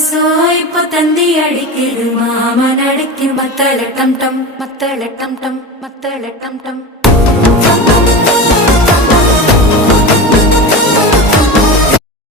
கொலுசோ இப்ப தந்தி அடிக்குது மாமன் அடிக்கு மத்தள டம் டம் மத்தள டம் டம் மத்தள டம் டம்